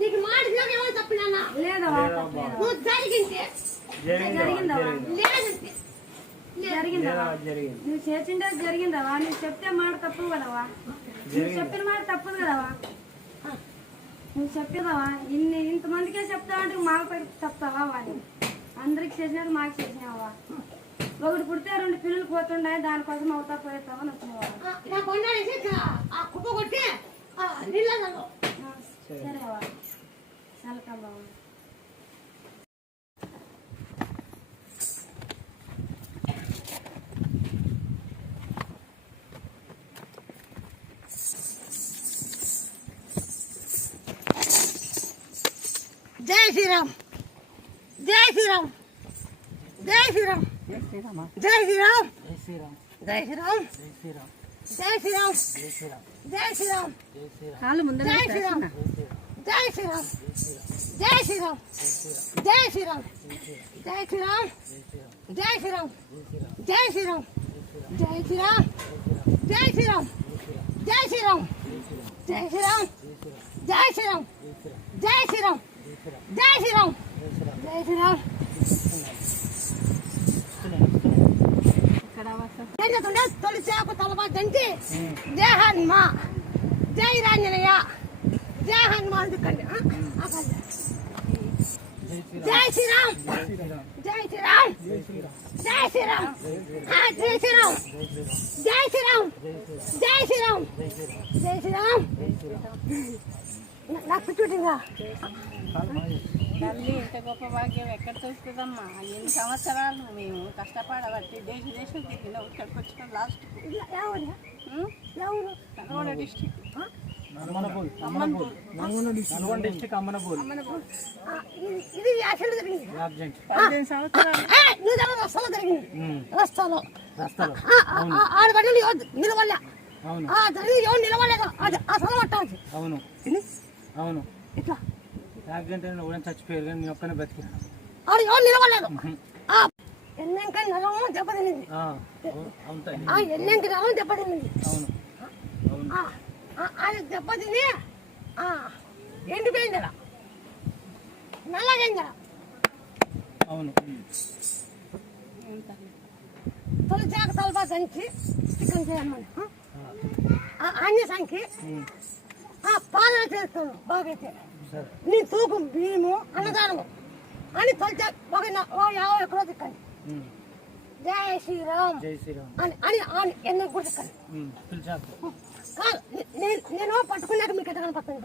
నీకు మాడిలోకి ఏమో తప్పినా లేదవా నువ్వు జరిగింది జరిగిందవా లేదంటే జరిగిందవా నువ్వు చేసిండే జరిగిందవా నువ్వు చెప్తే మాట తప్పు కదవా నువ్వు చెప్పిన మాట తప్పదు కదవా నువ్వు చెప్పేదావా ఇంతమందికే చెప్తావంటే మాకు చెప్తావా వాడిని అందరికి చేసినట్టు మాకు చేసినావా ఒకటి పుడితే 2 పిల్లలు పోతుండే దానికోసం అవుతా పోయేస్తావని వచ్చినావా సరేవా చల్కం బాబు జై శ్రీరామ్ జై శ్రీరామ్ జై శ్రీరామ్ జై శ్రీరామ్ జై శ్రీరామ్ జై శ్రీరామ్ జై శ్రీరామ్ కాళ్ళు ముందర జై శ్రీరామ్ జై శ్రీరామ్ జై శ్రీరామ్ జై శ్రీరామ్ జై శ్రీరామ్ జై శ్రీరామ్ జై శ్రీరామ్ జై శ్రీరామ్ జై శ్రీరామ్ జై శ్రీరామ్ జై శ్రీరామ్ జై శ్రీరామ్ జై శ్రీరామ్ జై శ్రీరామ్ జై శ్రీరామ్ తొలి చేప తలపా దంచి జై హనుమా జై రాంజనేయ జై హనుమాన్ జై శ్రీరామ్ జై శ్రీరామ్ జై శ్రీరామ్ జై శ్రీరామ్ జై శ్రీరామ్ జై శ్రీరామ్ జై శ్రీరామ్ నాకు చూడంగా తల్లి ఇంత గొప్ప భాగ్యం ఎక్కడ దొరుకుతుందమ్మా? ఎన్ని సంవత్సరాలు మేము కష్టపడబట్టి దేశం తిరిగిన ఇక్కడికి వచ్చిన లాస్ట్ నల్గొండ డిస్ట్రిక్ట్ ఇది అసలు జరిగింది 15 సంవత్సరాలు జరిగింది రస్తాలో ఆడబడి నిలవలే జరిగింది ఎవరు నిలవలేదు అసలు పట్టాల్సి అవును అవును ఇట్లా యాక్సిడెంట్ చచ్చిపోయారు కానీ నేను ఒక్కనే బతికినా ఆడు ఎవరు నిలవలేదు ఎన్నెంక నరము దెబ్బతినింది ఎన్నెంక నరము దెబ్బతినింది అది దెబ్బతిని ఎండిపోయింది నల్లగైంది అవును తొలి జాక తలపా సంచి చికెన్ చేయమని అన్ని సంఖ్య పాలన చేస్తాను బాగైతే నీ తూకం బియ్యము అన్నదానము అని తొలిచా ఒక 50 ఎకరో తిక్కండి జై శ్రీరామ్ అని ఎన్ని కూడా తిక్కండి నేను పట్టుకున్నాక మీకు ఎట్లా కనపడుతుంది